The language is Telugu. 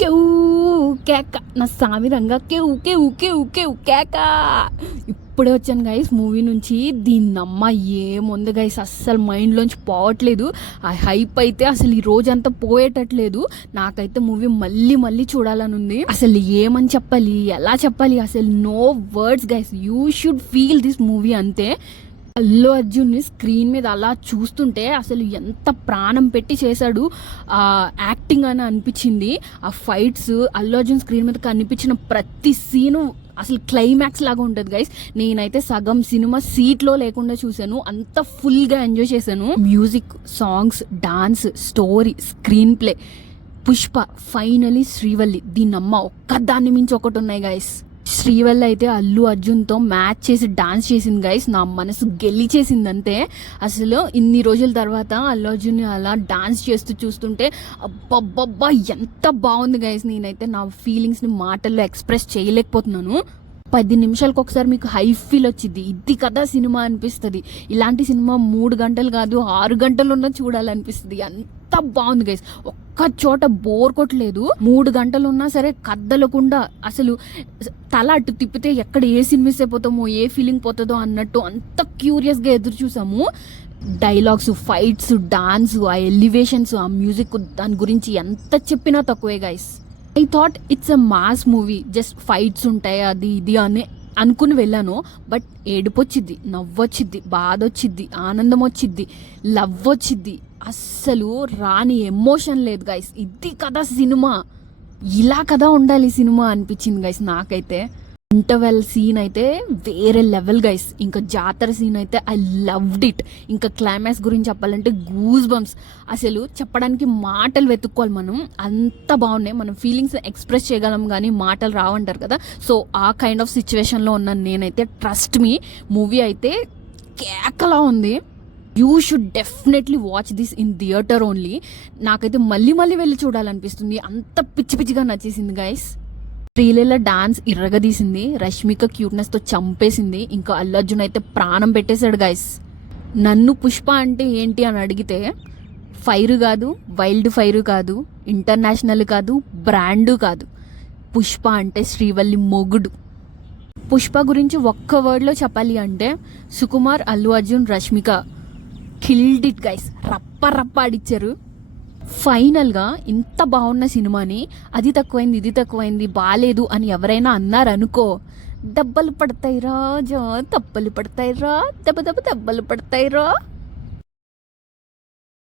కేవ్ కేక నా సామిరంగా కేవ్ కేవ్ కేవ్ కేవ్ కేక. ఇప్పుడే వచ్చాను గైస్ మూవీ నుంచి. దీన్నమ్మ ఏముంది గైస్, అస్సలు మైండ్లోంచి పోవట్లేదు. ఆ హైప్ అయితే అసలు ఈ రోజంతా పోయేటట్లేదు. నాకైతే మూవీ మళ్ళీ మళ్ళీ చూడాలని ఉంది. అసలు ఏమని చెప్పాలి, ఎలా చెప్పాలి, అసలు no words guys. You should feel this movie అంతే. అల్లు అర్జున్ని స్క్రీన్ మీద అలా చూస్తుంటే అసలు ఎంత ప్రాణం పెట్టి చేశాడు ఆ యాక్టింగ్ అని అనిపించింది. ఆ ఫైట్స్, అల్లు అర్జున్ స్క్రీన్ మీద కనిపించిన ప్రతి సీను అసలు క్లైమాక్స్ లాగా ఉంటుంది గైస్. నేనైతే సగం సినిమా సీట్లో లేకుండా చూశాను, అంత ఫుల్గా ఎంజాయ్ చేశాను. Music, songs, dance, story, screenplay, Pushpa, finally Srivalli. దీన్నమ్మ ఒక్కదాన్ని మించి ఒకటి ఉన్నాయి గైస్. శ్రీవల్లి అయితే అల్లు అర్జున్తో మ్యాచ్ చేసి డాన్స్ చేసింది గైస్. నా మనసు గెలిచేసింది అంతే. అసలు ఇన్ని రోజుల తర్వాత అల్లు అర్జున్ అలా డాన్స్ చేస్తూ చూస్తుంటే అబ్బబ్బబ్బా ఎంత బాగుంది గైస్. నేనైతే నా ఫీలింగ్స్ని మాటల్లో ఎక్స్ప్రెస్ చేయలేకపోతున్నాను. 10 నిమిషాలకు ఒకసారి మీకు హై ఫీల్ వచ్చింది. ఇది కదా సినిమా అనిపిస్తుంది. ఇలాంటి సినిమా 3 గంటలు కాదు 6 గంటలు ఉన్నా చూడాలనిపిస్తుంది. అంత బాగుంది గైస్. ఒక్క చోట బోర్ కొట్టలేదు. 3 గంటలు ఉన్నా సరే కదలకుండా, అసలు తల అటు తిప్పితే ఎక్కడ ఏ సీన్ మిస్ అయిపోతామో, ఏ ఫీలింగ్ పోతుందో అన్నట్టు అంత క్యూరియస్గా ఎదురు చూసాము. డైలాగ్స్, ఫైట్స్, డాన్స్, ఆ ఎలివేషన్స్, ఆ మ్యూజిక్, దాని గురించి ఎంత చెప్పినా తక్కువే guys. I thought it's a mass movie, just fights ఉంటాయి అది ఇది అని అనుకుని వెళ్ళాను. బట్ ఏడుపు వచ్చిద్ది, నవ్వొచ్చిద్ది, బాధ వచ్చిద్ది, ఆనందం వచ్చిద్ది, లవ్ వచ్చిద్ది. అస్సలు రాని ఎమోషన్ లేదు గైస్. ఇది కదా సినిమా, ఇలా కదా ఉండాలి సినిమా అనిపించింది గైస్ నాకైతే. ఇంటర్వెల్ సీన్ అయితే వేరే లెవెల్ గైస్. ఇంకా జాతర సీన్ అయితే ఐ లవ్డ్ ఇట్. ఇంకా క్లైమాక్స్ గురించి చెప్పాలంటే గూస్ బంప్స్. అసలు చెప్పడానికి మాటలు వెతుక్కోవాలి మనం, అంత బాగున్నాయి. మనం ఫీలింగ్స్ ఎక్స్ప్రెస్ చేయగలం కానీ మాటలు రావంటారు కదా. సో ఆ కైండ్ ఆఫ్ సిచ్యువేషన్లో ఉన్నాను నేనైతే. ట్రస్ట్ మీ, మూవీ అయితే కేకలా ఉంది. You should definitely watch this in theatre only. నాకైతే మళ్ళీ మళ్ళీ వెళ్ళి చూడాలనిపిస్తుంది. అంత పిచ్చి పిచ్చిగా నచ్చేసింది గైస్. శ్రీలీల డాన్స్ ఇర్రగదీసింది, రష్మిక క్యూట్నెస్తో చంపేసింది. ఇంకా అల్లు అర్జున్ అయితే ప్రాణం పెట్టేశాడు గైస్. నన్ను పుష్ప అంటే ఏంటి అని అడిగితే ఫైర్ కాదు, వైల్డ్ ఫైర్ కాదు, ఇంటర్నేషనల్ కాదు, బ్రాండు కాదు. పుష్ప అంటే శ్రీవల్లి మొగుడు. పుష్ప గురించి ఒక్క వర్డ్లో చెప్పాలి అంటే Sukumar, Allu Arjun, Rashmika killed it guys. రప్ప రప్ప ఆడిచ్చారు. ఫైనల్గా ఇంత బాగున్న సినిమాని అది తక్కువైంది, ఇది తక్కువైంది, బాలేదు అని ఎవరైనా అన్నారనుకో, దెబ్బలు పడతాయి రాజా, తప్పలు పడతాయి రా, దెబ్బ దెబ్బ దెబ్బలు పడతాయి రా.